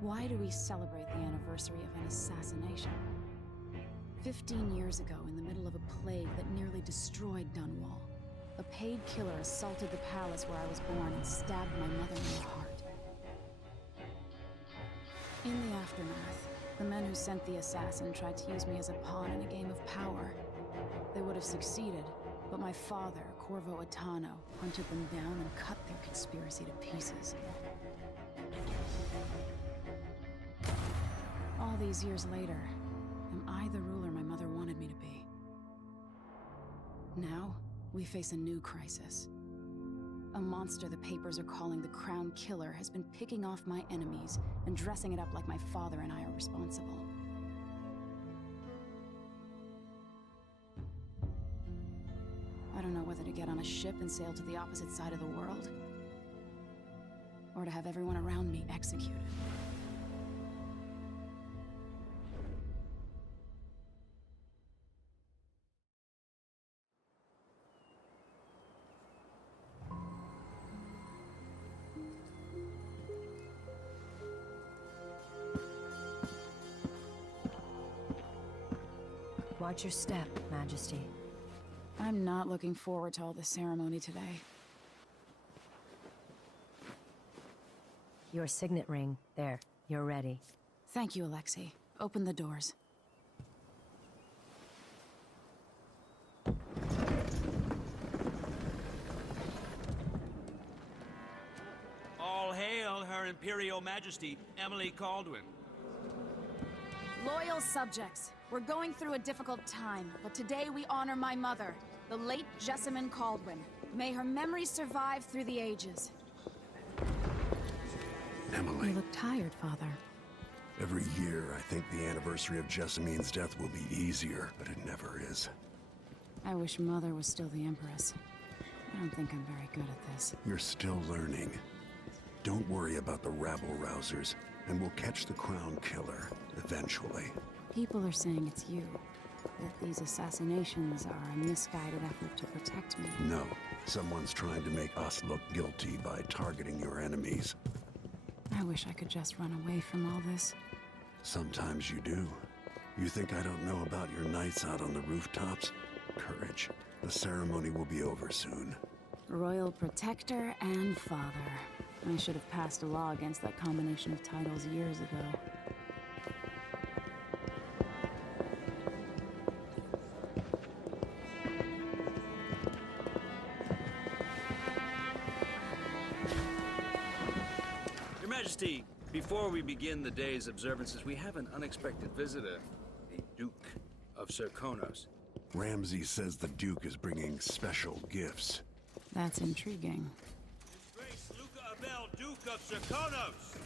Why do we celebrate the anniversary of an assassination? 15 years ago, in the middle of a plague that nearly destroyed Dunwall, a paid killer assaulted the palace where I was born and stabbed my mother in the heart. In the aftermath, the men who sent the assassin tried to use me as a pawn in a game of power. They would have succeeded, but my father, Corvo Attano, hunted them down and cut their conspiracy to pieces. All these years later, am I the ruler my mother wanted me to be? Now, we face a new crisis. A monster the papers are calling the Crown Killer has been picking off my enemies and dressing it up like my father and I are responsible. I don't know whether to get on a ship and sail to the opposite side of the world, or to have everyone around me executed. Watch your step, Majesty. I'm not looking forward to all this ceremony today. Your signet ring. There, you're ready. Thank you, Alexei. Open the doors. All hail Her Imperial Majesty, Emily Caldwin. Loyal subjects, we're going through a difficult time, but today we honor my mother, the late Jessamine Caldwin. May her memory survive through the ages. Emily. You look tired, Father. Every year, I think the anniversary of Jessamine's death will be easier, but it never is. I wish Mother was still the Empress. I don't think I'm very good at this. You're still learning. Don't worry about the rabble-rousers, and we'll catch the Crown Killer, eventually. People are saying it's you. That these assassinations are a misguided effort to protect me. No. Someone's trying to make us look guilty by targeting your enemies. I wish I could just run away from all this. Sometimes you do. You think I don't know about your nights out on the rooftops? Courage. The ceremony will be over soon. Royal Protector and Father. I should have passed a law against that combination of titles years ago. Your Majesty, before we begin the day's observances, we have an unexpected visitor, the Duke of Serkonos. Ramsay says the Duke is bringing special gifts. That's intriguing. His Grace Luca Abel, Duke of Serkonos!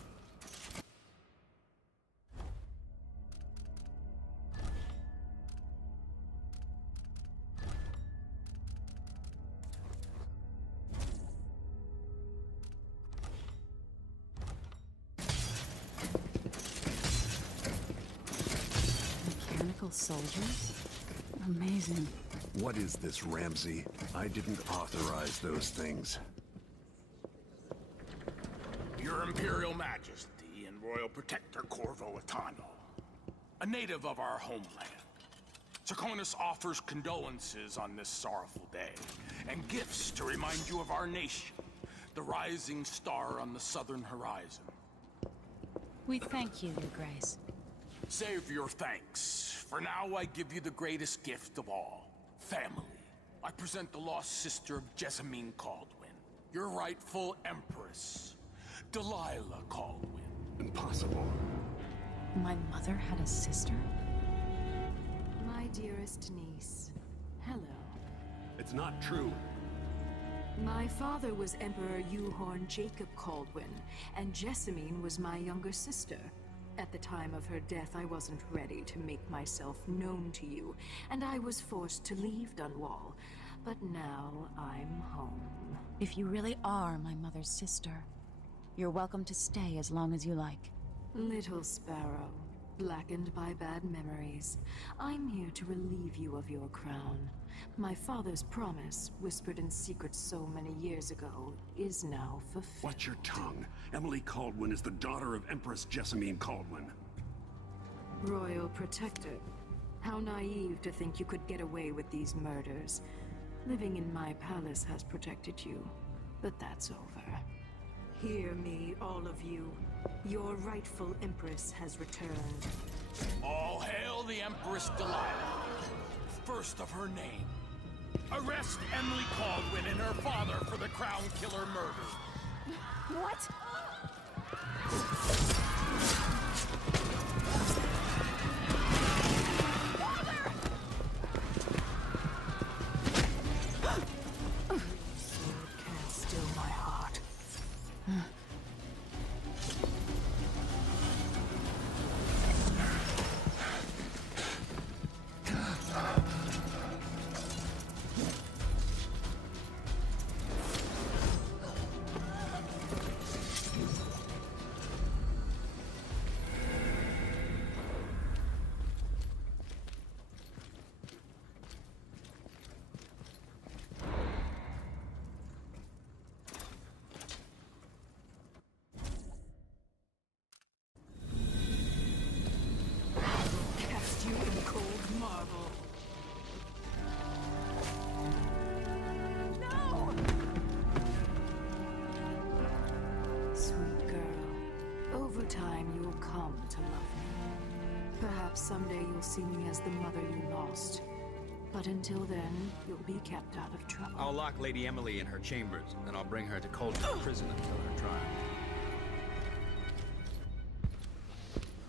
Mechanical soldiers? Amazing. What is this, Ramsay? I didn't authorize those things. Your Imperial Majesty and Royal Protector Corvo Attano, a native of our homeland. Serkonos offers condolences on this sorrowful day, and gifts to remind you of our nation, the rising star on the southern horizon. We thank you, Your Grace. Save your thanks. For now, I give you the greatest gift of all, family. I present the lost sister of Jessamine Caldwin, your rightful Empress, Delilah Caldwin. Impossible. My mother had a sister? My dearest niece, hello. It's not true. My father was Emperor Euhorn Jacob Caldwin, and Jessamine was my younger sister. At the time of her death, I wasn't ready to make myself known to you, and I was forced to leave Dunwall. But now I'm home. If you really are my mother's sister, you're welcome to stay as long as you like. Little Sparrow, blackened by bad memories. I'm here to relieve you of your crown. My father's promise, whispered in secret so many years ago, is now fulfilled. Watch your tongue. Emily Caldwin is the daughter of Empress Jessamine Caldwin. Royal Protector. How naive to think you could get away with these murders. Living in my palace has protected you, but that's over. Hear me, all of you. Your rightful Empress has returned. All hail the Empress Delilah, first of her name. Arrest Emily Caldwin and her father for the Crown Killer murder. What? Sword can't still my heart. Cast you in cold marble. Sweet girl, over time you'll come to love me. Perhaps someday you'll see me as the mother you lost. But until then, you'll be kept out of trouble. I'll lock Lady Emily in her chambers, then I'll bring her to Coldstream Prison until her trial.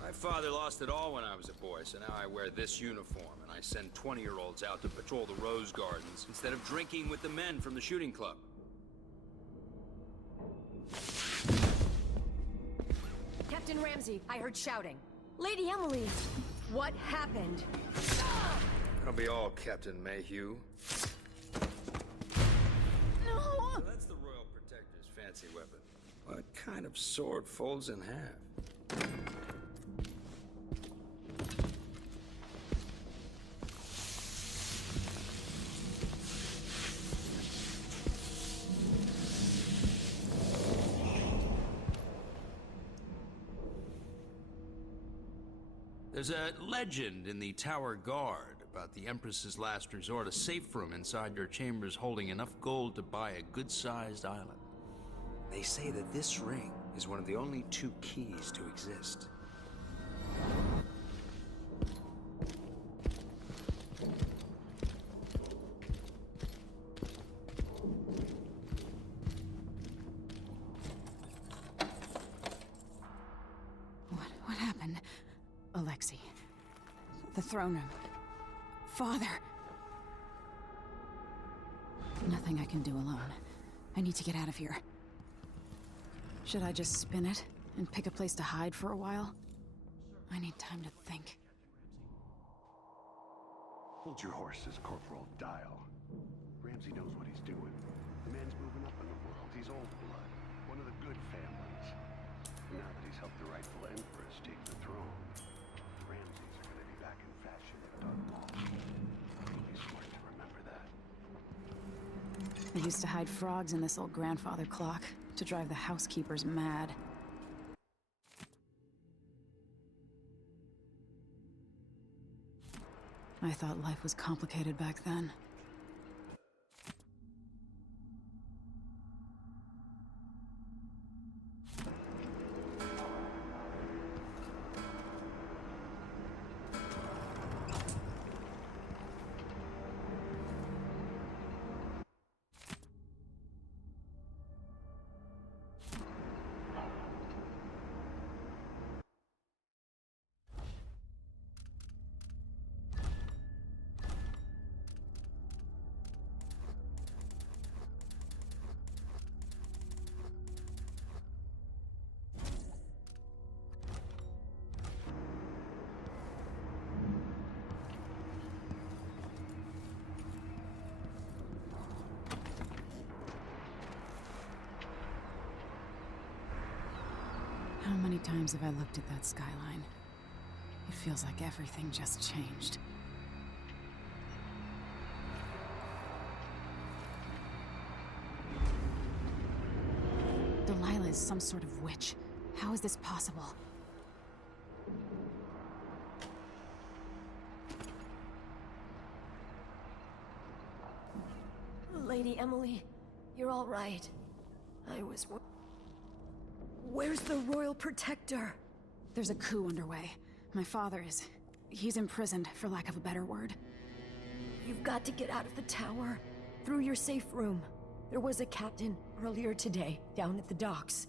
My father lost it all when I was a boy, so now I wear this uniform, and I send 20-year-olds out to patrol the Rose Gardens instead of drinking with the men from the shooting club. Captain Ramsey, I heard shouting. Lady Emily, what happened? That'll be all, Captain Mayhew. No! So that's the Royal Protector's fancy weapon. What kind of sword folds in half? There's a legend in the Tower Guard about the Empress's last resort, a safe room inside your chambers holding enough gold to buy a good-sized island. They say that this ring is one of the only 2 keys to exist. What happened? Alexei. The throne room. Father. Nothing I can do alone. I need to get out of here. Should I just spin it and pick a place to hide for a while? I need time to think. Hold your horses, Corporal Dial. Ramsey knows what he's doing. The man's moving up in the world. He's old blood. One of the good families. Now that he's helped the rightful Empress take the throne, the Ramseys are going to be back in fashion at Dunwall. Be smart to remember that. I used to hide frogs in this old grandfather clock to drive the housekeepers mad. I thought life was complicated back then. How many times have I looked at that skyline? It feels like everything just changed. Delilah is some sort of witch. How is this possible? Lady Emily, you're all right. Where's the Royal Protector? There's a coup underway. My father is... he's imprisoned, for lack of a better word. You've got to get out of the tower. Through your safe room. There was a captain earlier today, down at the docks,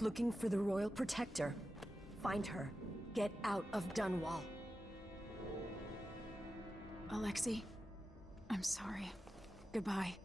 looking for the Royal Protector. Find her. Get out of Dunwall. Alexei, I'm sorry. Goodbye.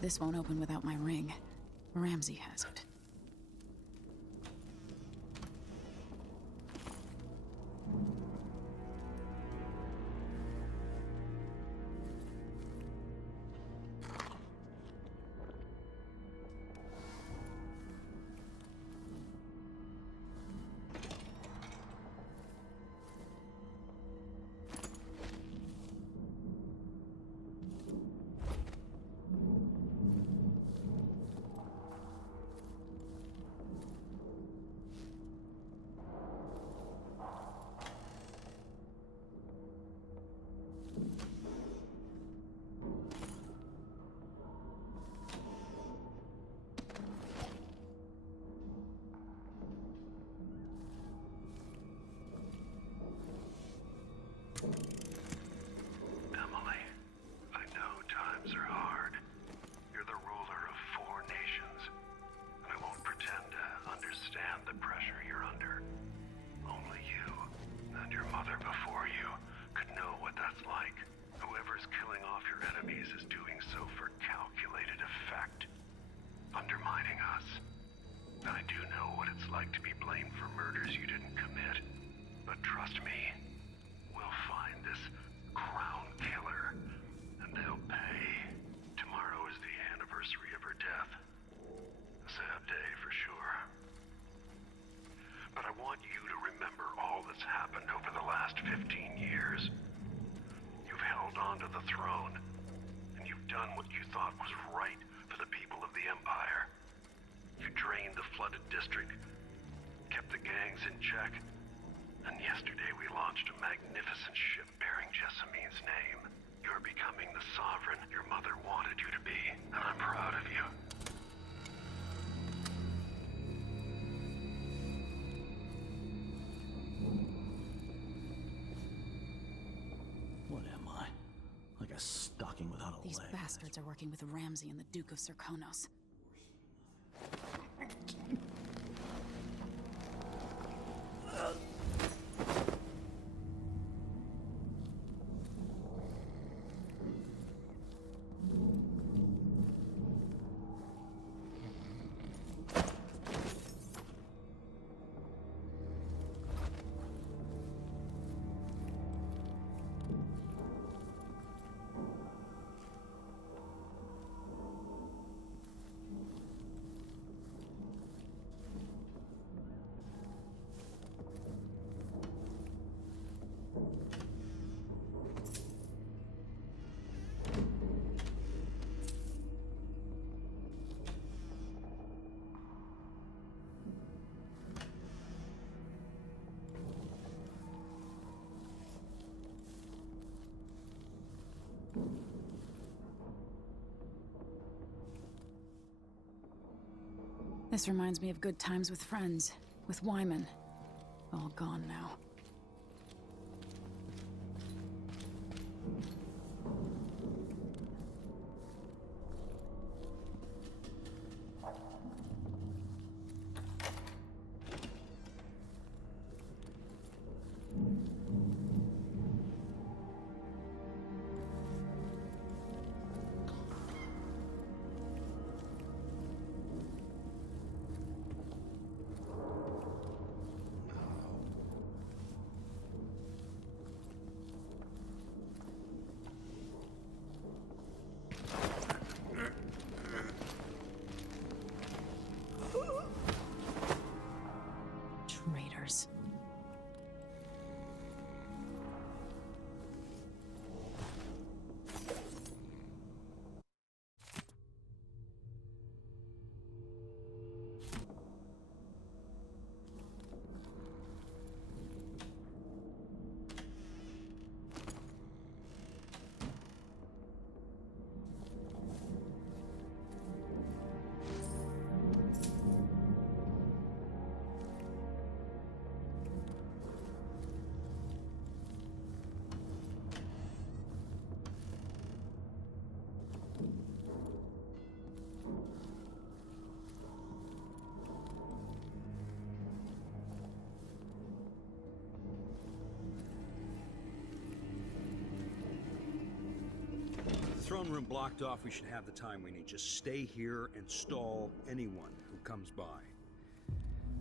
This won't open without my ring. Ramsey has it. Emily, I know times are hard. You're the ruler of 4 nations, and I won't pretend to understand the pressure you're under. Only you, and your mother before you, could know what that's like. Whoever's killing off your enemies is doing so for calculated effect, undermining us. I do know what it's like to be blamed for murders you didn't commit, but trust me, we'll find this crown killer, and they'll pay. Tomorrow is the anniversary of her death. A sad day for sure. But I want you to remember all that's happened over the last 15 years. You've held on to the throne, and you've done what you thought was right for the people of the Empire. You drained the flooded district, kept the gangs in check, and yesterday we launched a magnificent ship bearing Jessamine's name. You're becoming the sovereign your mother wanted you to be, and I'm proud of you. What am I? Like a stocking without a These leg. bastards are working with Ramsey and the Duke of Serkonos. This reminds me of good times with friends, with Wyman. All gone now. matters. Throne room blocked off, we should have the time we need. Just stay here and stall anyone who comes by.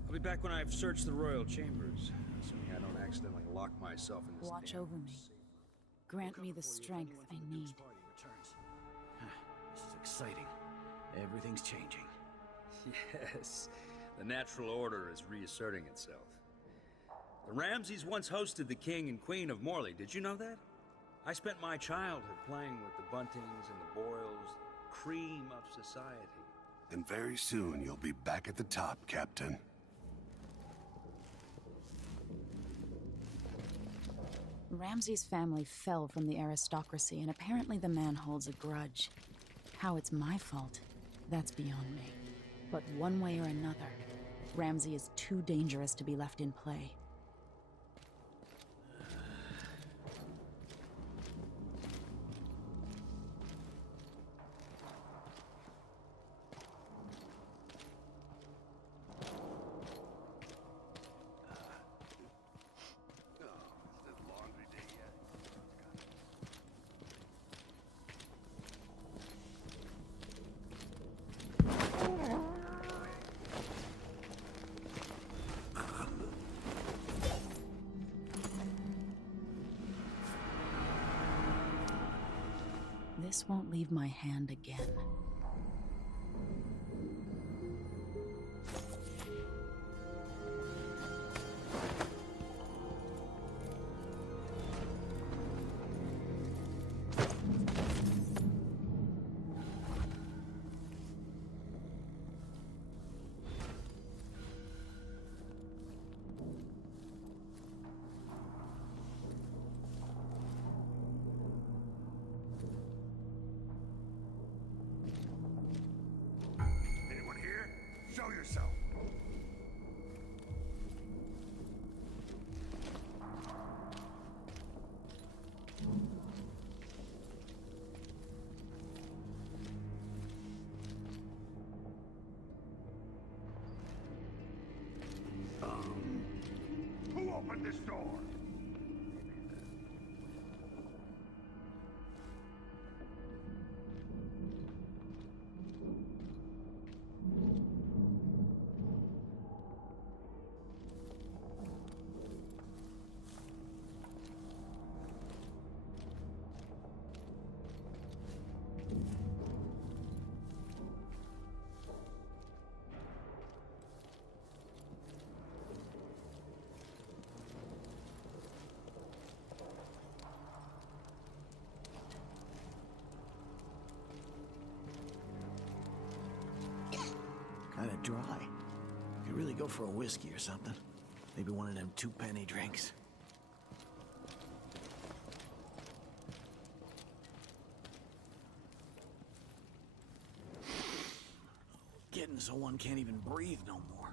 I'll be back when I've searched the royal chambers, assuming I don't accidentally lock myself in this Watch damn over me. Grant me the strength I need. This is exciting. Everything's changing. Yes, the natural order is reasserting itself. The Ramseys once hosted the king and queen of Morley. Did you know that? I spent my childhood playing with the Buntings and the Boyles, cream of society. And very soon you'll be back at the top, Captain. Ramsay's family fell from the aristocracy, and apparently the man holds a grudge. How it's my fault, that's beyond me. But one way or another, Ramsay is too dangerous to be left in play. This won't leave my hand again. Anyone here? Show yourself. Who opened this door? Kinda dry. Could really go for a whiskey or something. Maybe one of them 2-penny drinks. Getting so one can't even breathe no more.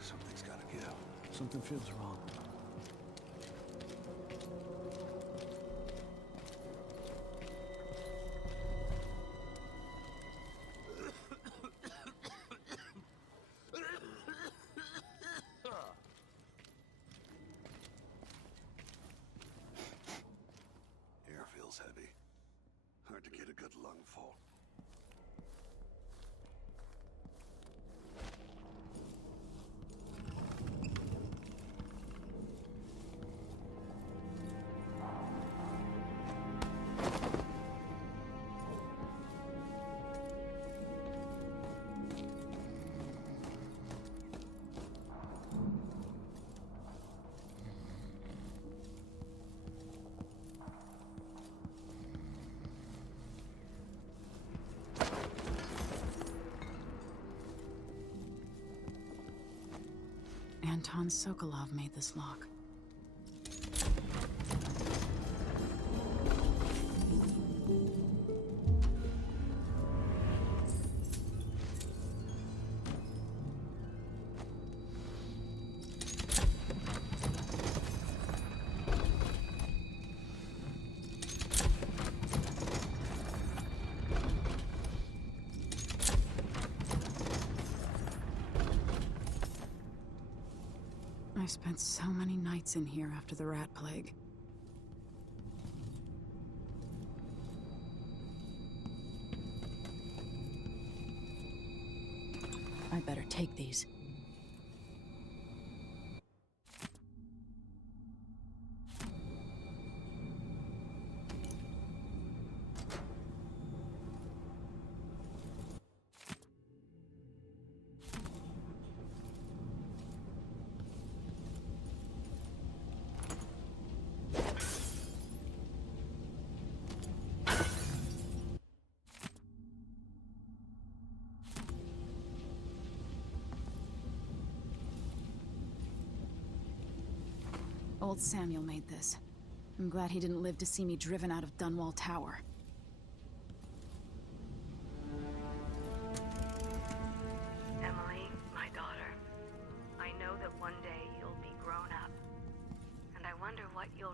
Something's gotta give. Something feels wrong. Air feels heavy. Hard to get a good lungful. Anton Sokolov made this lock. I spent so many nights in here after the rat plague. I better take these. Old Samuel made this. I'm glad he didn't live to see me driven out of Dunwall Tower. Emily, my daughter, I know that one day you'll be grown up, and I wonder what you'll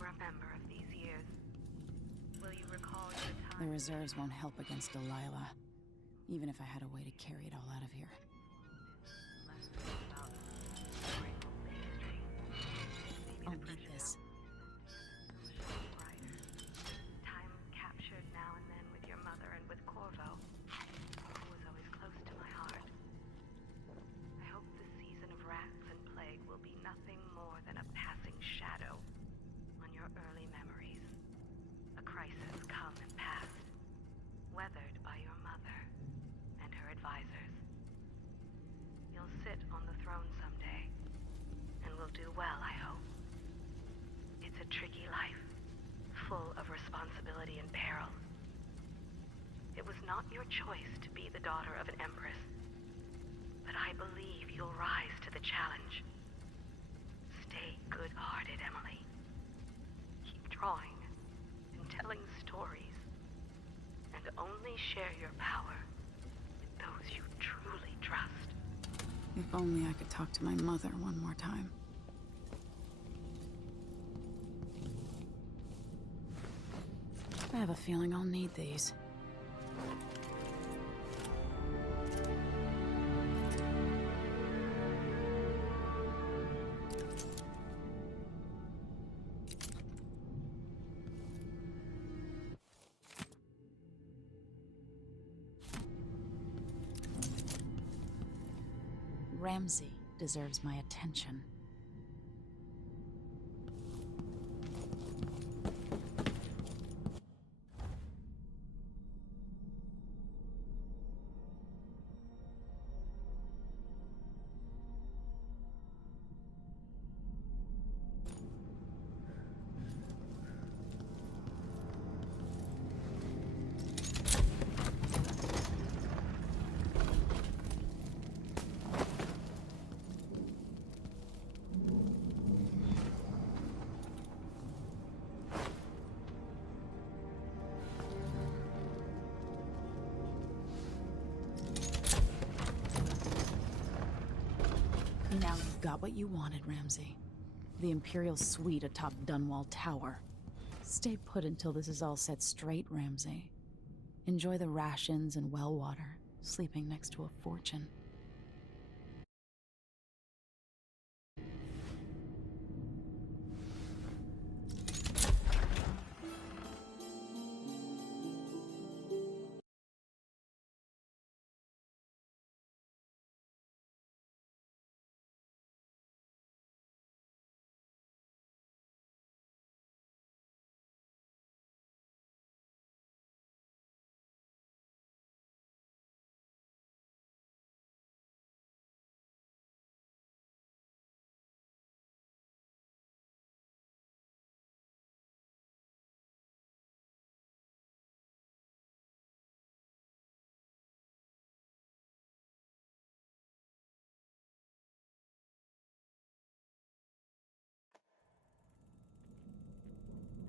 remember of these years. Will you recall your time? The reserves won't help against Delilah, even if I had a way to carry it all out of here. I'll need this. Time captured now and then with your mother and with Corvo, who was always close to my heart. I hope the season of rats and plague will be nothing more than a passing shadow on your early memories. A crisis come and passed, weathered by your mother and her advisors. You'll sit on the throne someday, and will do well, I hope. It's a tricky life, full of responsibility and peril. It was not your choice to be the daughter of an empress, but I believe you'll rise to the challenge. Stay good-hearted, Emily. Keep drawing and telling stories, and only share your power with those you truly trust. If only I could talk to my mother one more time. I have a feeling I'll need these. Ramsey deserves my attention. Now you've got what you wanted, Ramsey. The Imperial suite atop Dunwall Tower. Stay put until this is all set straight, Ramsey. Enjoy the rations and well water, sleeping next to a fortune.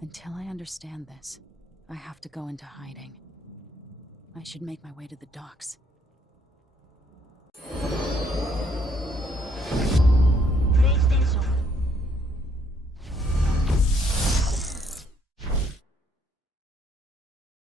Until I understand this, I have to go into hiding. I should make my way to the docks.